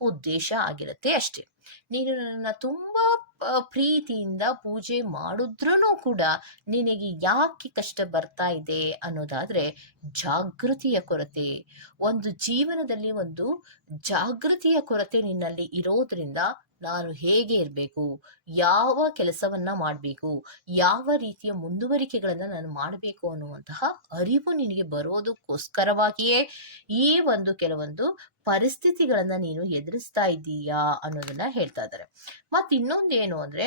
ಉದ್ದೇಶ ಆಗಿರುತ್ತೆ ಅಷ್ಟೇ. ನೀನು ನನ್ನ ತುಂಬಾ ಪ್ರೀತಿಯಿಂದ ಪೂಜೆ ಮಾಡಿದ್ರೂ ಕೂಡ ನಿನಗೆ ಯಾಕೆ ಕಷ್ಟ ಬರ್ತಾ ಇದೆ ಅನ್ನೋದಾದ್ರೆ ಜಾಗೃತಿಯ ಕೊರತೆ. ಒಂದು ಜೀವನದಲ್ಲಿ ಒಂದು ಜಾಗೃತಿಯ ಕೊರತೆ ನಿನ್ನಲ್ಲಿ ಇರೋದ್ರಿಂದ ನಾನು ಹೇಗೆ ಇರಬೇಕು? ಯಾವ ಕೆಲಸವನ್ನ ಮಾಡಬೇಕು? ಯಾವ ರೀತಿಯ ಮುಂದುವರಿಕೆಗಳನ್ನು ನಾನು ಮಾಡಬೇಕು ಅನ್ನುವಂತಹ ಅರಿವು ನಿನಗೆ ಬರೋದಕ್ಕೋಸ್ಕರವಾಗಿಯೇ ಈ ಒಂದು ಕೆಲವೊಂದು ಪರಿಸ್ಥಿತಿಗಳನ್ನು ನೀನು ಎದುರಿಸ್ತಾ ಇದ್ದೀಯಾ ಅನ್ನೋದನ್ನ ಹೇಳ್ತಾ ಇದ್ದಾರೆ. ಮತ್ತು ಇನ್ನೊಂದೇನು ಅಂದ್ರೆ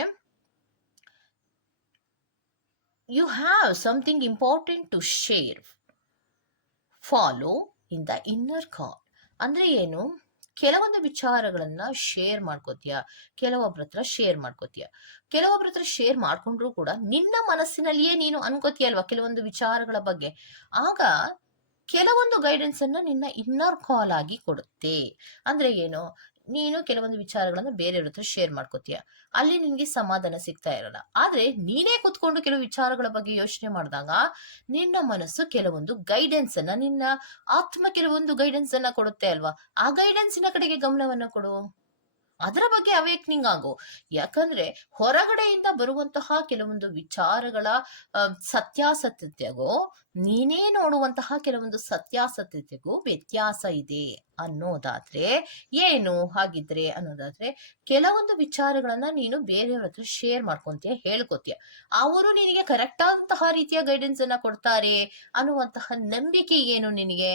you have something important to share follow in the inner call ಅಂದ್ರೆ ಏನು? ಕೆಲವೊಂದು ವಿಚಾರಗಳನ್ನ ಶೇರ್ ಮಾಡ್ಕೋತೀಯ? ಕೆಲವೊಬ್ರ ಹತ್ರ ಶೇರ್ ಮಾಡ್ಕೋತೀಯ? ಕೆಲವೊಬ್ರ ಹತ್ರ ಶೇರ್ ಮಾಡ್ಕೊಂಡ್ರು ಕೂಡ ನಿನ್ನ ಮನಸ್ಸಿನಲ್ಲಿಯೇ ನೀನು ಅನ್ಕೋತೀಯ ಅಲ್ವಾ ಕೆಲವೊಂದು ವಿಚಾರಗಳ ಬಗ್ಗೆ? ಆಗ ಕೆಲವೊಂದು ಗೈಡೆನ್ಸ್ ಅನ್ನ ನಿನ್ನ ಇನ್ನರ್ ಕಾಲ್ ಆಗಿ ಕೊಡುತ್ತೆ. ಅಂದ್ರೆ ಏನು? ನೀನು ಕೆಲವೊಂದು ವಿಚಾರಗಳನ್ನ ಬೇರೆಯವ್ರ ಹತ್ರ ಶೇರ್ ಮಾಡ್ಕೋತೀಯ. ಅಲ್ಲಿ ನಿನ್ಗೆ ಸಮಾಧಾನ ಸಿಗ್ತಾ ಇರಲ್ಲ. ಆದ್ರೆ ನೀನೇ ಕುತ್ಕೊಂಡು ಕೆಲವು ವಿಚಾರಗಳ ಬಗ್ಗೆ ಯೋಚನೆ ಮಾಡಿದಾಗ ನಿನ್ನ ಮನಸ್ಸು ಕೆಲವೊಂದು ಗೈಡೆನ್ಸ್ ಅನ್ನ, ನಿನ್ನ ಆತ್ಮ ಕೆಲವೊಂದು ಗೈಡೆನ್ಸ್ ಅನ್ನ ಕೊಡುತ್ತೆ ಅಲ್ವಾ? ಆ ಗೈಡೆನ್ಸಿನ ಕಡೆಗೆ ಗಮನವನ್ನ ಕೊಡು. ಅದರ ಬಗ್ಗೆ ಅವೇಕ್ನಿಂಗ್ ಆಗು. ಯಾಕಂದ್ರೆ ಹೊರಗಡೆಯಿಂದ ಬರುವಂತಹ ಕೆಲವೊಂದು ವಿಚಾರಗಳ ಸತ್ಯಾಸತ್ಯತೆಗೂ, ನೀನೇ ನೋಡುವಂತಹ ಕೆಲವೊಂದು ಸತ್ಯಾಸತ್ಯತೆಗೂ ವ್ಯತ್ಯಾಸ ಇದೆ ಅನ್ನೋದಾದ್ರೆ ಏನು, ಹಾಗಿದ್ರೆ ಅನ್ನೋದಾದ್ರೆ ಕೆಲವೊಂದು ವಿಚಾರಗಳನ್ನ ನೀನು ಬೇರೆಯವ್ರ ಹತ್ರ ಶೇರ್ ಮಾಡ್ಕೊಂತೀಯ, ಹೇಳ್ಕೊತೀಯ. ಅವರು ನಿನಗೆ ಕರೆಕ್ಟ್ ಆದಂತಹ ರೀತಿಯ ಗೈಡೆನ್ಸ್ ಅನ್ನ ಕೊಡ್ತಾರೆ ಅನ್ನುವಂತಹ ನಂಬಿಕೆ ಏನು ನಿನಗೆ?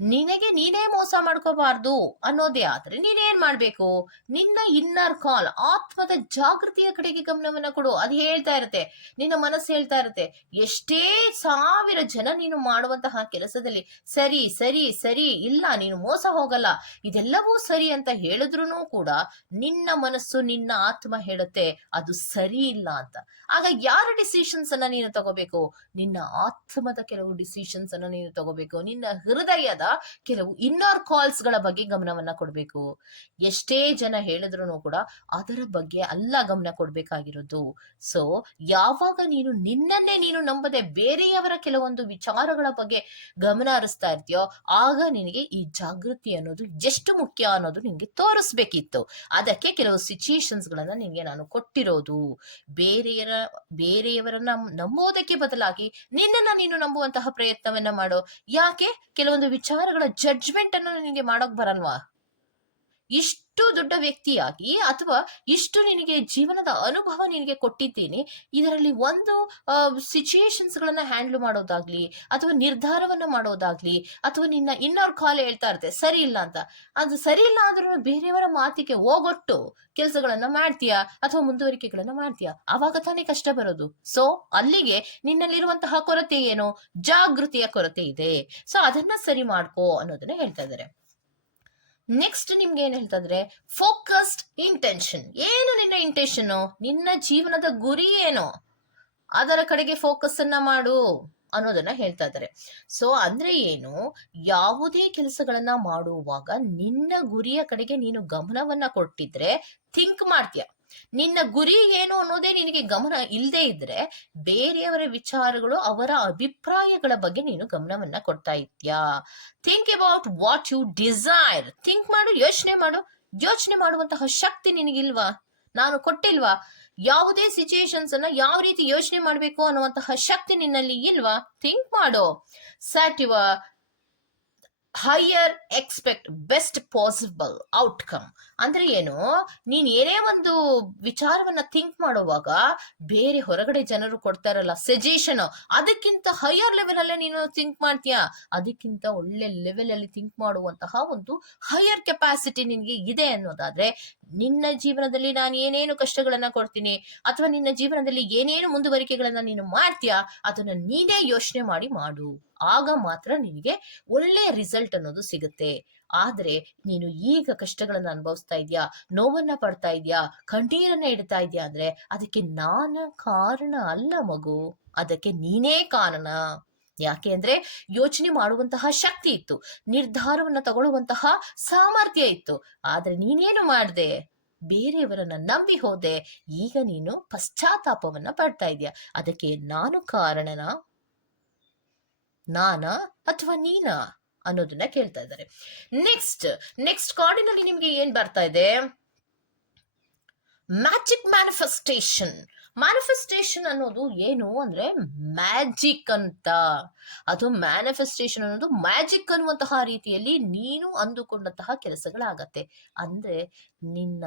ನಿನಗೆ ನೀನೇ ಮೋಸ ಮಾಡ್ಕೋಬಾರ್ದು ಅನ್ನೋದೇ ಆದ್ರೆ ನೀನೇನ್ ಮಾಡ್ಬೇಕು? ನಿನ್ನ ಇನ್ನರ್ ಕಾಲ್ ಆತ್ಮದ ಜಾಗೃತಿಯ ಕಡೆಗೆ ಗಮನವನ್ನ ಕೊಡು. ಅದು ಹೇಳ್ತಾ ಇರುತ್ತೆ. ನಿನ್ನ ಮನಸ್ಸು ಹೇಳ್ತಾ ಇರುತ್ತೆ. ಎಷ್ಟೇ ಸಾವಿರ ಜನ ನೀನು ಮಾಡುವಂತಹ ಕೆಲಸದಲ್ಲಿ ಸರಿ ಸರಿ ಸರಿ, ಇಲ್ಲ, ನೀನು ಮೋಸ ಹೋಗಲ್ಲ. ಇದೆಲ್ಲವೂ ಸರಿ ಅಂತ ಹೇಳಿದ್ರು ಕೂಡ ನಿನ್ನ ಮನಸ್ಸು, ನಿನ್ನ ಆತ್ಮ ಹೇಳುತ್ತೆ, ಅದು ಸರಿ ಇಲ್ಲ ಅಂತ. ಆಗ ಯಾರ ಡಿಸಿಷನ್ಸ್ ಅನ್ನ ನೀನು ತಗೋಬೇಕು? ನಿನ್ನ ಆತ್ಮದ ಕೆಲವು ಡಿಸಿಷನ್ಸ್ ಅನ್ನ ನೀನು ತಗೋಬೇಕು. ನಿನ್ನ ಹೃದಯದ ಕೆಲವು ಇನ್ನರ್ ಕಾಲ್ಸ್ಗಳ ಬಗ್ಗೆ ಗಮನವನ್ನ ಕೊಡಬೇಕು. ಎಷ್ಟೇ ಜನ ಹೇಳಿದ್ರು ಕೂಡ ಅದರ ಬಗ್ಗೆ ಅಲ್ಲ ಗಮನ ಕೊಡ್ಬೇಕಾಗಿರೋದು. ಸೊ ಯಾವಾಗ ನೀನು ನಿನ್ನನ್ನೇ ನೀನು ನಂಬದೆ ಬೇರೆಯವರ ಕೆಲವೊಂದು ವಿಚಾರಗಳ ಬಗ್ಗೆ ಗಮನ ಹರಿಸ್ತಾ ಇರ್ತೀಯೋ, ಆಗ ನಿನಗೆ ಈ ಜಾಗೃತಿ ಅನ್ನೋದು ಎಷ್ಟು ಮುಖ್ಯ ಅನ್ನೋದು ನಿಮಗೆ ತೋರಿಸ್ಬೇಕಿತ್ತು. ಅದಕ್ಕೆ ಕೆಲವು ಸಿಚುಯೇಷನ್ಸ್ ಗಳನ್ನ ನಿಮಗೆ ನಾನು ಕೊಟ್ಟಿರೋದು. ಬೇರೆಯರ, ಬೇರೆಯವರನ್ನ ನಂಬೋದಕ್ಕೆ ಬದಲಾಗಿ ನಿನ್ನನ್ನ ನೀನು ನಂಬುವಂತಹ ಪ್ರಯತ್ನವನ್ನ ಮಾಡೋ. ಯಾಕೆ? ಕೆಲವೊಂದು ವಿಚಾರಗಳ ಜಡ್ಜ್ಮೆಂಟ್ ಅನ್ನು ನಿನಗೆ ಮಾಡೋಕ್ ಬರಲ್ವಾ? ಇಷ್ಟು ದೊಡ್ಡ ವ್ಯಕ್ತಿಯಾಗಿ ಅಥವಾ ಇಷ್ಟು ನಿನಗೆ ಜೀವನದ ಅನುಭವ ನಿನಗೆ ಕೊಟ್ಟಿದ್ದೀನಿ, ಇದರಲ್ಲಿ ಒಂದು ಸಿಚುಯೇಷನ್ಸ್ ಗಳನ್ನ ಹ್ಯಾಂಡಲ್ ಮಾಡೋದಾಗ್ಲಿ ಅಥವಾ ನಿರ್ಧಾರವನ್ನ ಮಾಡೋದಾಗ್ಲಿ ಅಥವಾ ನಿನ್ನ ಇನ್ನೊರ್ ಕಾಲ್ ಹೇಳ್ತಾ ಇರುತ್ತೆ, ಸರಿ ಇಲ್ಲ ಅಂತ. ಅದು ಸರಿ ಇಲ್ಲ ಆದ್ರೂ ಬೇರೆಯವರ ಮಾತಿಗೆ ಹೋಗೊಟ್ಟು ಕೆಲಸಗಳನ್ನ ಮಾಡ್ತೀಯಾ ಅಥವಾ ಮುಂದುವರಿಕೆಗಳನ್ನ ಮಾಡ್ತೀಯಾ? ಅವಾಗ ತಾನೇ ಕಷ್ಟ ಬರೋದು. ಸೊ ಅಲ್ಲಿಗೆ ನಿನ್ನಲ್ಲಿರುವಂತಹ ಕೊರತೆ ಏನು? ಜಾಗೃತಿಯ ಕೊರತೆ ಇದೆ. ಸೊ ಅದನ್ನ ಸರಿ ಮಾಡ್ಕೋ ಅನ್ನೋದನ್ನ ಹೇಳ್ತಾ ಇದ್ದಾರೆ. ನೆಕ್ಸ್ಟ್ ನಿಮ್ಗೆ ಏನ್ ಹೇಳ್ತಂದ್ರೆ ಫೋಕಸ್ಡ್ ಇಂಟೆನ್ಷನ್ ಏನು ನಿನ್ನ ಇಂಟೆನ್ಷನ್ ನಿನ್ನ ಜೀವನದ ಗುರಿ ಏನು? ಅದರ ಕಡೆಗೆ ಫೋಕಸ್ ಅನ್ನ ಮಾಡು ಅನ್ನೋದನ್ನ ಹೇಳ್ತಾ ಇದ್ದಾರೆ ಸೊ ಅಂದ್ರೆ ಏನು? ಯಾವುದೇ ಕೆಲಸಗಳನ್ನ ಮಾಡುವಾಗ ನಿನ್ನ ಗುರಿಯ ಕಡೆಗೆ ನೀನು ಗಮನವನ್ನ ಕೊಟ್ಟಿದ್ರೆ ಥಿಂಕ್ ಮಾಡ್ತೀಯ. ನಿನ್ನ ಗುರಿ ಏನು ಅನ್ನೋದೇ ನಿನಗೆ ಗಮನ ಇಲ್ಲದೆ ಇದ್ರೆ ಬೇರೆಯವರ ವಿಚಾರಗಳು ಅವರ ಅಭಿಪ್ರಾಯಗಳ ಬಗ್ಗೆ ನೀನು ಗಮನವನ್ನ ಕೊಡ್ತಾ ಇದ್ಯಾ? Think about what you desire think ಮಾಡು, ಯೋಚನೆ ಮಾಡು. ಯೋಚನೆ ಮಾಡುವಂತಹ ಶಕ್ತಿ ನಿನಗಿಲ್ವಾ? ನಾನು ಕೊಟ್ಟಿಲ್ವಾ? ಯಾವುದೇ ಸಿಚುಯೇಷನ್ಸ್ ಅನ್ನ ಯಾವ ರೀತಿ ಯೋಚನೆ ಮಾಡಬೇಕು ಅನ್ನುವಂತಹ ಶಕ್ತಿ ನಿನ್ನಲ್ಲಿ ಇಲ್ವಾ? ಥಿಂಕ್ ಮಾಡು. Set your higher expect best possible outcome ಅಂದ್ರೆ ಏನು? ನೀನ್ ಏನೇ ಒಂದು ವಿಚಾರವನ್ನ ಥಿಂಕ್ ಮಾಡುವಾಗ ಬೇರೆ ಹೊರಗಡೆ ಜನರು ಕೊಡ್ತಾರಲ್ಲ ಸಜೆಷನ್ ಅದಕ್ಕಿಂತ ಹೈಯರ್ ಲೆವೆಲ್ ಅಲ್ಲೇ ನೀನು ಥಿಂಕ್ ಮಾಡ್ತೀಯಾ? ಅದಕ್ಕಿಂತ ಒಳ್ಳೆ ಲೆವೆಲ್ ಅಲ್ಲಿ ಥಿಂಕ್ ಮಾಡುವಂತಹ ಒಂದು ಹೈಯರ್ ಕೆಪಾಸಿಟಿ ನಿನ್ಗೆ ಇದೆ ಅನ್ನೋದಾದ್ರೆ, ನಿನ್ನ ಜೀವನದಲ್ಲಿ ನಾನು ಏನೇನು ಕಷ್ಟಗಳನ್ನ ಕೊಡ್ತೀನಿ, ಅಥವಾ ನಿನ್ನ ಜೀವನದಲ್ಲಿ ಏನೇನು ಮುಂದುವರಿಕೆಗಳನ್ನ ನೀನು ಮಾಡ್ತೀಯಾ, ಅದನ್ನ ನೀನೇ ಯೋಚನೆ ಮಾಡಿ ಮಾಡು. ಆಗ ಮಾತ್ರ ನಿನಗೆ ಒಳ್ಳೆ ರಿಸಲ್ಟ್ ಅನ್ನೋದು ಸಿಗುತ್ತೆ. ಆದ್ರೆ ನೀನು ಈಗ ಕಷ್ಟಗಳನ್ನ ಅನುಭವಿಸ್ತಾ ಇದೆಯಾ? ನೋವನ್ನ ಪಡ್ತಾ ಇದ್ದೀಯ ಕಣ್ಣೀರನ್ನ ಇಡ್ತಾ ಇದ್ಯಾ ಅಂದ್ರೆ ಅದಕ್ಕೆ ನಾನ ಕಾರಣ ಅಲ್ಲ ಮಗು. ಅದಕ್ಕೆ ನೀನೇ ಕಾರಣ. ಯಾಕೆ ಅಂದ್ರೆ ಯೋಚನೆ ಮಾಡುವಂತಹ ಶಕ್ತಿ ಇತ್ತು. ನಿರ್ಧಾರವನ್ನ ತಗೊಳ್ಳುವಂತಹ ಸಾಮರ್ಥ್ಯ ಇತ್ತು. ಆದ್ರೆ ನೀನೇನು ಮಾಡಿದೆ? ಬೇರೆಯವರನ್ನ ನಂಬಿ ಹೋದೆ. ಈಗ ನೀನು ಪಶ್ಚಾತ್ತಾಪವನ್ನ ಪಡ್ತಾ ಇದೀಯ? ಅದಕ್ಕೆ ನಾನು ಕಾರಣನ? ನಾನಾ ಅಥವಾ ನೀನಾ ಅನ್ನೋದನ್ನ ಕೇಳ್ತಾ ಇದ್ದಾರೆ. ನೆಕ್ಸ್ಟ್ ನೆಕ್ಸ್ಟ್ ಕಾರ್ಡಿನಲ್ಲಿ ನಿಮ್ಗೆ ಏನ್ ಬರ್ತಾ ಇದೆ? ಮ್ಯಾಜಿಕ್ ಮ್ಯಾನಿಫೆಸ್ಟೇಷನ್ ಮ್ಯಾನಿಫೆಸ್ಟೇಷನ್ ಅನ್ನೋದು ಏನು ಅಂದ್ರೆ ಮ್ಯಾಜಿಕ್ ಅಂತ. ಅದು ಮ್ಯಾನಿಫೆಸ್ಟೇಷನ್ ಅನ್ನೋದು ಮ್ಯಾಜಿಕ್ ಅನ್ನುವಂತಹ ರೀತಿಯಲ್ಲಿ ನೀನು ಅಂದುಕೊಂಡಂತಹ ಕೆಲಸಗಳಾಗತ್ತೆ. ಅಂದ್ರೆ ನಿನ್ನ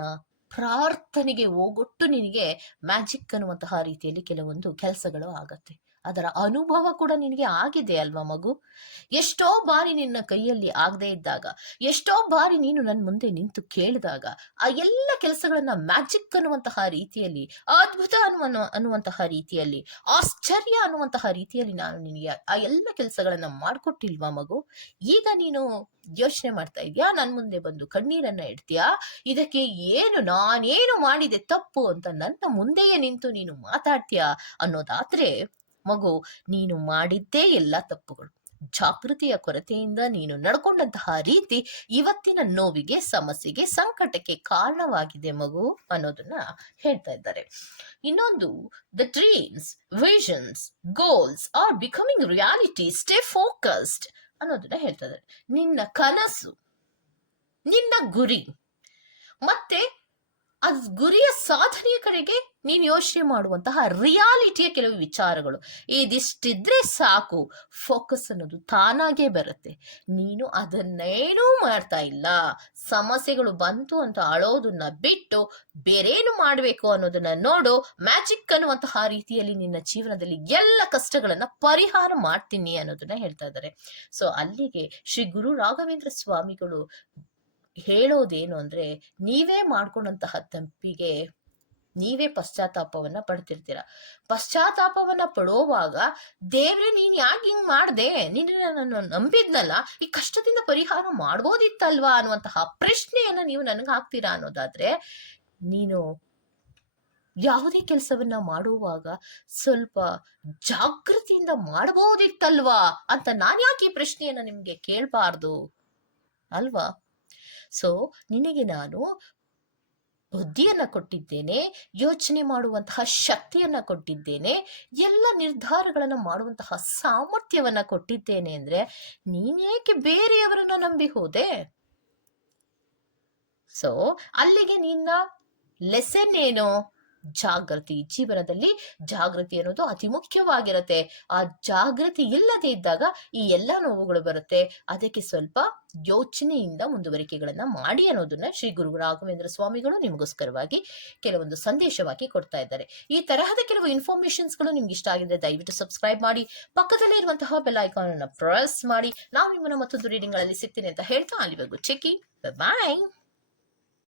ಪ್ರಾರ್ಥನೆಗೆ ಹೋಗೊಟ್ಟು ನಿನಗೆ ಮ್ಯಾಜಿಕ್ ಅನ್ನುವಂತಹ ರೀತಿಯಲ್ಲಿ ಕೆಲವೊಂದು ಕೆಲಸಗಳು ಆಗತ್ತೆ. ಅದರ ಅನುಭವ ಕೂಡ ನಿನಗೆ ಆಗಿದೆ ಅಲ್ವಾ ಮಗು? ಎಷ್ಟೋ ಬಾರಿ ನಿನ್ನ ಕೈಯಲ್ಲಿ ಆಗದೆ ಇದ್ದಾಗ, ಎಷ್ಟೋ ಬಾರಿ ನೀನು ನನ್ನ ಮುಂದೆ ನಿಂತು ಕೇಳಿದಾಗ, ಆ ಎಲ್ಲ ಕೆಲಸಗಳನ್ನ ಮ್ಯಾಜಿಕ್ ಅನ್ನುವಂತಹ ರೀತಿಯಲ್ಲಿ, ಅದ್ಭುತ ಅನ್ನುವ ಅನ್ನುವಂತಹ ರೀತಿಯಲ್ಲಿ, ಆಶ್ಚರ್ಯ ಅನ್ನುವಂತಹ ರೀತಿಯಲ್ಲಿ ನಾನು ನಿನಗೆ ಆ ಎಲ್ಲ ಕೆಲಸಗಳನ್ನ ಮಾಡ್ಕೊಟ್ಟಿಲ್ವಾ ಮಗು? ಈಗ ನೀನು ಯೋಚನೆ ಮಾಡ್ತಾ ಇದೀಯಾ? ನನ್ನ ಮುಂದೆ ಬಂದು ಕಣ್ಣೀರನ್ನ ಇಡ್ತೀಯಾ? ಇದಕ್ಕೆ ಏನು ನಾನೇನು ಮಾಡಿದೆ ತಪ್ಪು ಅಂತ ನನ್ನ ಮುಂದೆಯೇ ನಿಂತು ನೀನು ಮಾತಾಡ್ತೀಯಾ ಅನ್ನೋದಾದ್ರೆ ಮಗು, ನೀನು ಮಾಡಿದ್ದೇ ಎಲ್ಲ ತಪ್ಪುಗಳು. ಜಾಗೃತಿಯ ಕೊರತೆಯಿಂದ ನೀನು ನಡ್ಕೊಂಡಂತಹ ರೀತಿ ಇವತ್ತಿನ ನೋವಿಗೆ, ಸಮಸ್ಯೆಗೆ ಸಂಕಟಕ್ಕೆ ಕಾರಣವಾಗಿದೆ ಮಗು ಅನ್ನೋದನ್ನ ಹೇಳ್ತಾ ಇದ್ದಾರೆ. ಇನ್ನೊಂದು the dreams visions goals are becoming reality stay focused ಅನ್ನೋದನ್ನ ಹೇಳ್ತಾ ಇದ್ದಾರೆ. ನಿನ್ನ ಕನಸು, ನಿನ್ನ ಗುರಿ. ಮತ್ತೆ ಅದ್ ಗುರಿಯ ಸಾಧನೆಯ ಕಡೆಗೆ ನೀನು ಯೋಚನೆ ಮಾಡುವಂತಹ ರಿಯಾಲಿಟಿಯ ಕೆಲವು ವಿಚಾರಗಳು. ಇದಿಷ್ಟಿದ್ರೆ ಸಾಕು. ಫೋಕಸ್ ಅನ್ನೋದು ತಾನಾಗೇ ಬರುತ್ತೆ. ನೀನು ಅದನ್ನೇನೂ ಮಾಡ್ತಾ ಇಲ್ಲ. ಸಮಸ್ಯೆಗಳು ಬಂತು ಅಂತ ಅಳೋದನ್ನ ಬಿಟ್ಟು ಬೇರೇನು ಮಾಡಬೇಕು ಅನ್ನೋದನ್ನ ನೋಡು. ಮ್ಯಾಜಿಕ್ ಅನ್ನುವಂತಹ ರೀತಿಯಲ್ಲಿ ನಿನ್ನ ಜೀವನದಲ್ಲಿ ಎಲ್ಲ ಕಷ್ಟಗಳನ್ನ ಪರಿಹಾರ ಮಾಡ್ತೀನಿ ಅನ್ನೋದನ್ನ ಹೇಳ್ತಾ ಇದ್ದಾರೆ. ಸೊ ಅಲ್ಲಿಗೆ ಶ್ರೀ ಗುರು ರಾಘವೇಂದ್ರ ಸ್ವಾಮಿಗಳು ಹೇಳೋದೇನು ಅಂದ್ರೆ ನೀವೇ ಮಾಡ್ಕೊಂಡಂತಹ ತಪ್ಪಿಗೆ ನೀವೇ ಪಶ್ಚಾತ್ತಾಪವನ್ನ ಪಡ್ತಿರ್ತೀರ. ಪಶ್ಚಾತ್ತಾಪವನ್ನ ಪಡೋವಾಗ ದೇವ್ರೆ ನೀನ್ ಯಾಕೆ ಹಿಂಗ್ ಮಾಡ್ದೆ? ನಿನ್ನ ನಾನು ನಂಬಿದ್ನಲ್ಲ, ಈ ಕಷ್ಟದಿಂದ ಪರಿಹಾರ ಮಾಡ್ಬೋದಿತ್ತಲ್ವಾ ಅನ್ನುವಂತಹ ಪ್ರಶ್ನೆಯನ್ನ ನೀವು ನನಗೆ ಹಾಕ್ತೀರಾ ಅನ್ನೋದಾದ್ರೆ, ನೀನು ಯಾವುದೇ ಕೆಲಸವನ್ನ ಮಾಡುವಾಗ ಸ್ವಲ್ಪ ಜಾಗೃತಿಯಿಂದ ಮಾಡಬಹುದಿತ್ತಲ್ವಾ ಅಂತ ನಾನು ಯಾಕೆ ಈ ಪ್ರಶ್ನೆಯನ್ನ ನಿಮ್ಗೆ ಕೇಳಬಾರ್ದು? ಅಲ್ವಾ? ಸೊ ನಿನಗೆ ನಾನು ಬುದ್ಧಿಯನ್ನ ಕೊಟ್ಟಿದ್ದೇನೆ, ಯೋಚನೆ ಮಾಡುವಂತಹ ಶಕ್ತಿಯನ್ನು ಕೊಟ್ಟಿದ್ದೇನೆ, ಎಲ್ಲ ನಿರ್ಧಾರಗಳನ್ನು ಮಾಡುವಂತಹ ಸಾಮರ್ಥ್ಯವನ್ನು ಕೊಟ್ಟಿದ್ದೇನೆ ಅಂದರೆ ನೀನೇಕೆ ಬೇರೆಯವರನ್ನು ನಂಬಿ ಹೋದೆ? ಸೊ ಅಲ್ಲಿಗೆ ನಿನ್ನ ಲೆಸನ್ ಏನು? ಜಾಗೃತಿ. ಜೀವನದಲ್ಲಿ ಜಾಗೃತಿ ಅನ್ನೋದು ಅತಿ ಮುಖ್ಯವಾಗಿರುತ್ತೆ. ಆ ಜಾಗೃತಿ ಇಲ್ಲದೆ ಇದ್ದಾಗ ಈ ಎಲ್ಲ ನೋವುಗಳು ಬರುತ್ತೆ. ಅದಕ್ಕೆ ಸ್ವಲ್ಪ ಯೋಚನೆಯಿಂದ ಮುಂದುವರಿಕೆಗಳನ್ನ ಮಾಡಿ ಅನ್ನೋದನ್ನ ಶ್ರೀ ಗುರು ರಾಘವೇಂದ್ರ ಸ್ವಾಮಿಗಳು ನಿಮಗೋಸ್ಕರವಾಗಿ ಕೆಲವೊಂದು ಸಂದೇಶವಾಗಿ ಕೊಡ್ತಾ ಇದ್ದಾರೆ. ಈ ತರಹದ ಕೆಲವು ಇನ್ಫಾರ್ಮೇಶನ್ಸ್ಗಳು ನಿಮ್ಗೆ ಇಷ್ಟ ಆಗಿದ್ರೆ ದಯವಿಟ್ಟು ಸಬ್ಸ್ಕ್ರೈಬ್ ಮಾಡಿ, ಪಕ್ಕದಲ್ಲೇ ಇರುವಂತಹ ಬೆಲ್ ಐಕಾನ್ ಅನ್ನು ಪ್ರೆಸ್ ಮಾಡಿ. ನಾವು ನಿಮ್ಮನ್ನು ಮತ್ತೊಂದು ರೀಡಿಂಗ್ಗಳಲ್ಲಿ ಸಿಗ್ತೀನಿ ಅಂತ ಹೇಳ್ತಾ, ಅಲ್ಲಿವರೆಗೂ ಚೆಕ್ಕಿ ಬಾಯ್